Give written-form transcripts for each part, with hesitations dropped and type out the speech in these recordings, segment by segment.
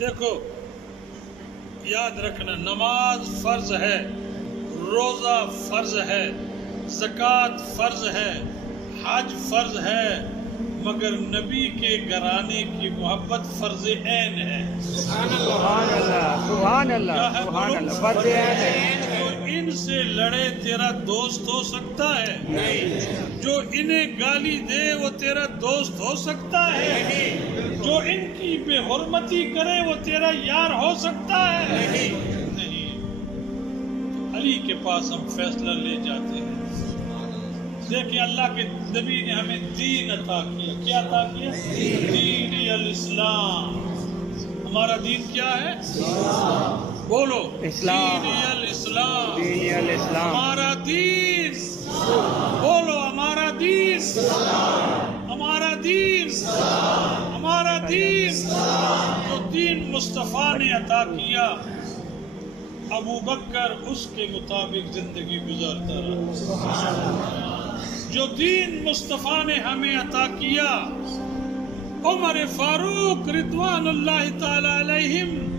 دیکھو یاد رکھنا، نماز فرض ہے، روزہ فرض ہے، زکوٰۃ فرض ہے، حج فرض ہے، مگر نبی کے گھرانے کی محبت فرض عین ہے۔ سبحان اللہ، سبحان اللہ، کیا ہے سبحان بولو؟ اللہ، فرض عین ہے۔ جو ان سے لڑے تیرا دوست ہو سکتا ہے؟ نہیں۔ جو انہیں گالی دے وہ تیرا دوست ہو سکتا ہے؟ جو ان کی بے حرمتی کرے وہ تیرا یار ہو سکتا ہے؟ نہیں۔ تو علی کے پاس ہم فیصلہ لے جاتے ہیں۔ دیکھیں اللہ کے نبی نے ہمیں دین عطا کیا۔ کیا عطا کیا؟ دین الاسلام۔ ہمارا دین کیا ہے؟ بولو، اسلام۔ دین الاسلام۔ دین الاسلام۔ ہمارا دین، بولو ہمارا دین، ہمارا دین، ہمارا دین۔ جو دین مصطفیٰ نے عطا کیا، ابو بکر اس کے مطابق زندگی گزارتا رہا۔ جو دین مصطفیٰ نے ہمیں عطا کیا، عمر فاروق رضوان اللہ تعالی علیہم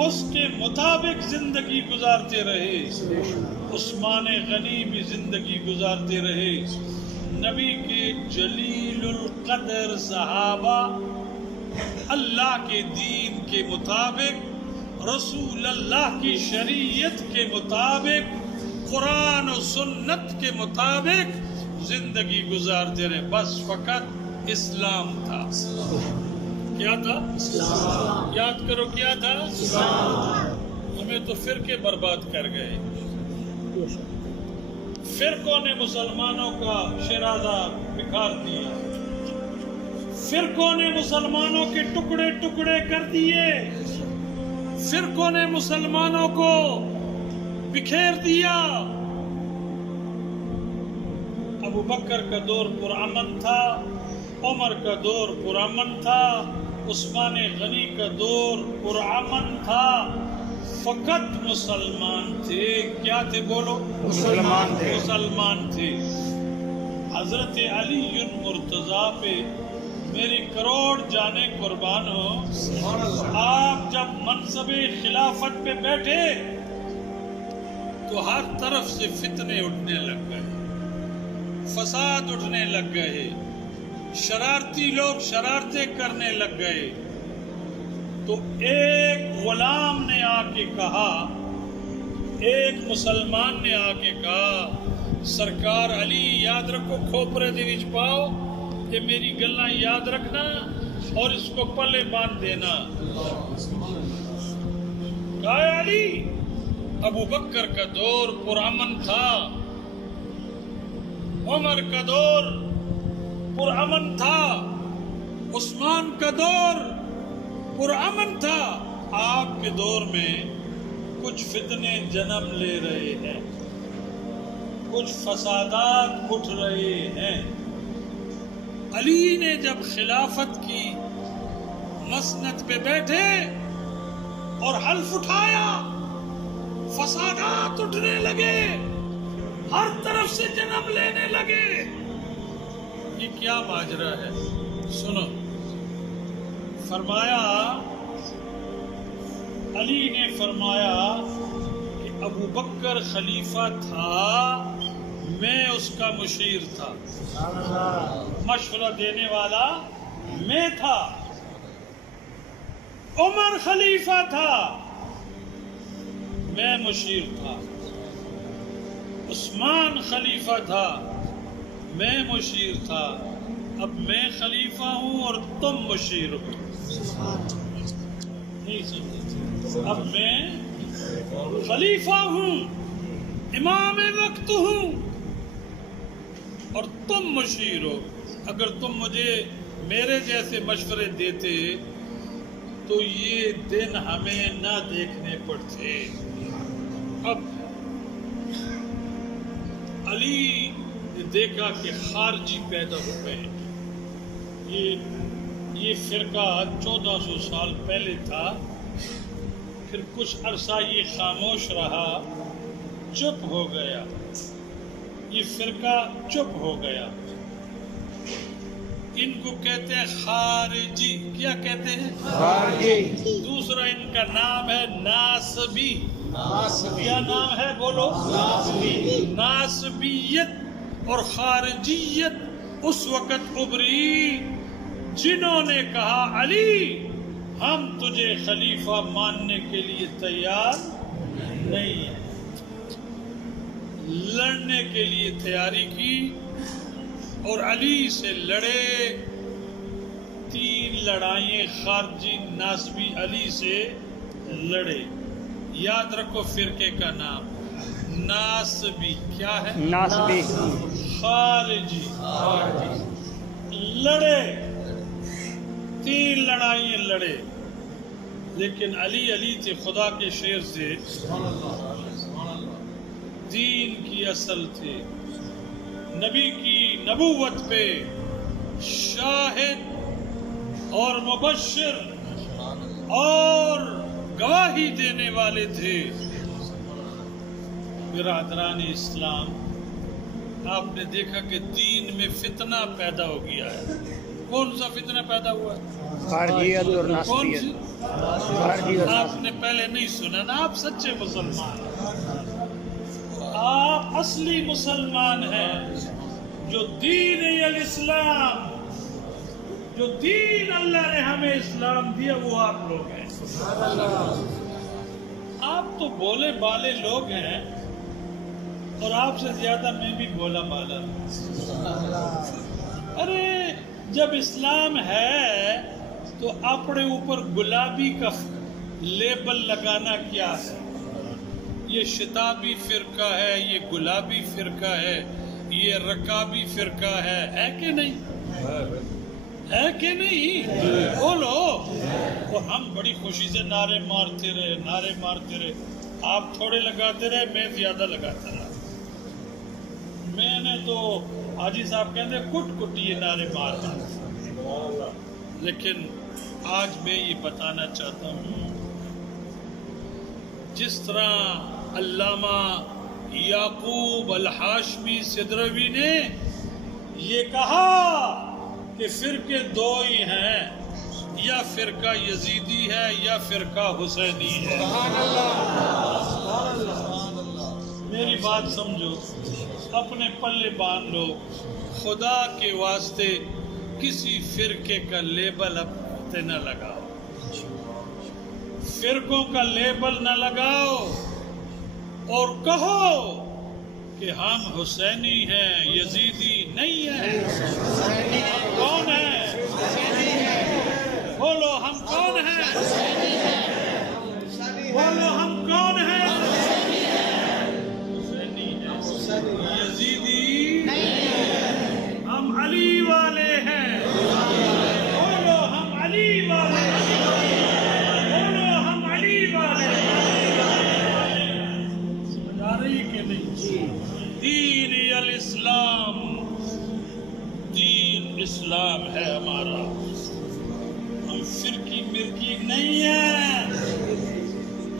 اس کے مطابق زندگی گزارتے رہے، عثمان غنی بھی زندگی گزارتے رہے۔ نبی کے جلیل القدر صحابہ اللہ کے دین کے مطابق، رسول اللہ کی شریعت کے مطابق، قرآن و سنت کے مطابق زندگی گزارتے رہے۔ بس فقط اسلام تھا۔ کیا تھا؟ اسلام۔ یاد کرو کیا تھا؟ اسلام۔ ہمیں تو فرقے برباد کر گئے۔ فرقوں نے مسلمانوں کا شرازہ بکھار دیا، فرقوں نے مسلمانوں کے ٹکڑے ٹکڑے کر دیے، فرقوں نے مسلمانوں کو بکھیر دیا۔ ابو بکر کا دور پرامن تھا، عمر کا دور پرامن تھا، عثمان غنی کا دور پرامن تھا، فقط مسلمان تھے۔ کیا تھے؟ بولو، مسلمان تھے۔ مسلمان تھے۔ حضرت علی مرتضیٰ پہ میری کروڑ جانے قربان ہو، آپ جب منصب خلافت پہ بیٹھے تو ہر طرف سے فتنے اٹھنے لگ گئے، فساد اٹھنے لگ گئے، شرارتی لوگ شرارتیں کرنے لگ گئے۔ تو ایک غلام نے آ کے کہا، ایک مسلمان نے آ کے کہا، سرکار علی یاد رکھو، کھوپرے دے وچ پاؤ کہ میری گلاں یاد رکھنا اور اس کو پلے باندھ دینا۔ کہا علی، ابو بکر کا دور پرامن تھا، عمر کا دور پرامن تھا، عثمان کا دور پرامن تھا، آپ کے دور میں کچھ فتنے جنم لے رہے ہیں، کچھ فسادات اٹھ رہے ہیں۔ علی نے جب خلافت کی مسند پہ بیٹھے اور حلف اٹھایا، فسادات اٹھنے لگے، ہر طرف سے جنم لینے لگے۔ یہ کیا ماجرا ہے؟ سنو، فرمایا، علی نے فرمایا کہ ابو بکر خلیفہ تھا، میں اس کا مشیر تھا، مشورہ دینے والا میں تھا۔ عمر خلیفہ تھا، میں مشیر تھا۔ عثمان خلیفہ تھا، میں مشیر تھا۔ اب میں خلیفہ ہوں اور تم مشیر ہو۔ نہیں سمجھتے؟ اب میں خلیفہ ہوں، امام وقت ہوں اور تم مشیر ہو۔ اگر تم مجھے میرے جیسے مشورے دیتے تو یہ دن ہمیں نہ دیکھنے پڑتے۔ اب علی نے دیکھا کہ خارجی پیدا ہو گئے۔ یہ فرقہ 1400 سال پہلے تھا، پھر کچھ عرصہ یہ خاموش رہا، چپ ہو گیا، یہ فرقہ چپ ہو گیا۔ ان کو کہتے ہیں خارجی. کیا کہتے ہیں؟ خارجی. دوسرا ان کا نام ہے ناسبی. کیا نام ہے؟ بولو. ناسبیت اور خارجیت اس وقت ابری جنہوں نے کہا علی ہم تجھے خلیفہ ماننے کے لیے تیار نہیں ہیں. لڑنے کے لیے تیاری کی اور علی سے لڑے. 3 لڑائیں خارجی ناسبی علی سے لڑے. یاد رکھو فرقے کا نام ناسبی. کیا ہے؟ ناسبی. خارجی. لڑے. 3 لڑائیں لڑے لیکن علی تھے خدا کے شیر سے. دین کی اصل تھے. نبی کی نبوت پہ شاہد اور مبشر اور گواہی دینے والے تھے. برادران اسلام، آپ نے دیکھا کہ دین میں فتنہ پیدا ہو گیا ہے. کون سا فتنہ پیدا ہوا ہے؟ خارجیت اور کون ناسبیت. سی؟ خارجیت. آپ نے پہلے نہیں سنا نا. آپ سچے مسلمان ہیں. آپ اصلی مسلمان ہیں. جو دین الاسلام، جو دین اللہ نے ہمیں اسلام دیا وہ آپ لوگ ہیں. آپ تو بولے بالے لوگ ہیں اور آپ سے زیادہ میں بھی بولا بالا ہوں. ارے جب اسلام ہے تو اپنے اوپر گلابی کا لیبل لگانا کیا ہے؟ یہ شتابی فرقہ ہے، یہ گلابی فرقہ ہے، یہ رکابی فرقہ ہے کہ نہیں؟ ہے کہ نہیں؟ بولو. اور ہم بڑی خوشی سے نعرے مارتے رہے. آپ تھوڑے لگاتے رہے، میں زیادہ لگاتا رہا. میں نے تو حاجی صاحب کہتے کٹ یہ نعرے مارتا. لیکن آج میں یہ بتانا چاہتا ہوں، جس طرح علامہ یعقوب الحاشمی سدروی نے یہ کہا کہ فرقے 2 ہی ہیں، یا فرقہ یزیدی ہے یا فرقہ حسینی ہے. میری بات سمجھو، اپنے پلے باندھ لو. خدا کے واسطے کسی فرقے کا لیبل اب نہ لگاؤ. فرقوں کا لیبل نہ لگاؤ اور کہو کہ ہم حسینی ہیں، یزیدی نہیں ہیں. کون ہیں؟ بولو ہم کون ہیں؟ بولو ہم کون ہیں؟ حسینی ہیں، یزیدی ہم علی والے ہیں. بولو ہم علی والے ہیں. بولو ہم علی والے ہیں. سمجھ آ رہی کہ نہیں؟ دین الاسلام، دین اسلام ہے ہمارا. ہم فرقی مرکی نہیں ہیں،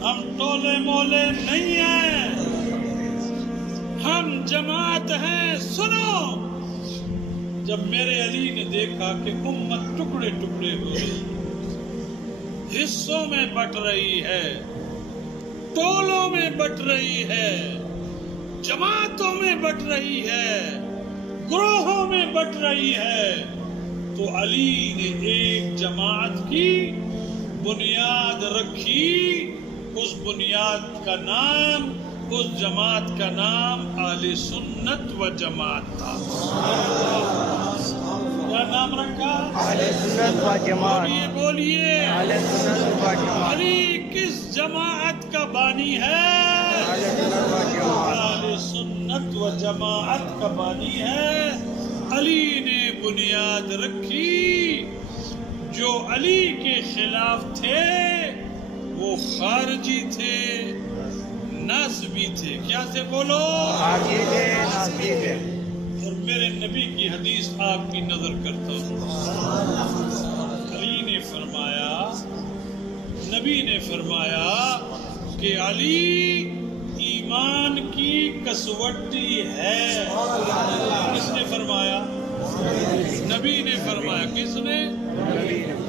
ہم ٹولے مولے نہیں ہیں، ہم جماعت ہیں. سنو، جب میرے علی نے دیکھا کہ امت ٹکڑے ٹکڑے ہو رہی، حصوں میں بٹ رہی ہے، ٹولوں میں بٹ رہی ہے، جماعتوں میں بٹ رہی ہے، گروہوں میں بٹ رہی ہے، تو علی نے ایک جماعت کی بنیاد رکھی. اس بنیاد کا نام، اس جماعت کا نام اہل سنت و جماعت تھا. کیا نام رکھا؟ اہل سنت و جماعت. بولیے اہل سنت و جماعت. علی کس جماعت کا بانی ہے؟ اہل سنت و جماعت. اہل سنت و جماعت کا بانی ہے. علی نے بنیاد رکھی. جو علی کے خلاف تھے وہ خارجی تھے، ناسبی تھے. کیا تھے؟ بولو. خارجی تھے، ناسبی تھے. اور میرے نبی کی حدیث آپ کی نظر کرتا ہوں. علی نے فرمایا، نبی نے فرمایا کہ علی ایمان کی کسوٹی ہے. کس نے فرمایا؟ نبی نے فرمایا. کس نے؟ نبی نے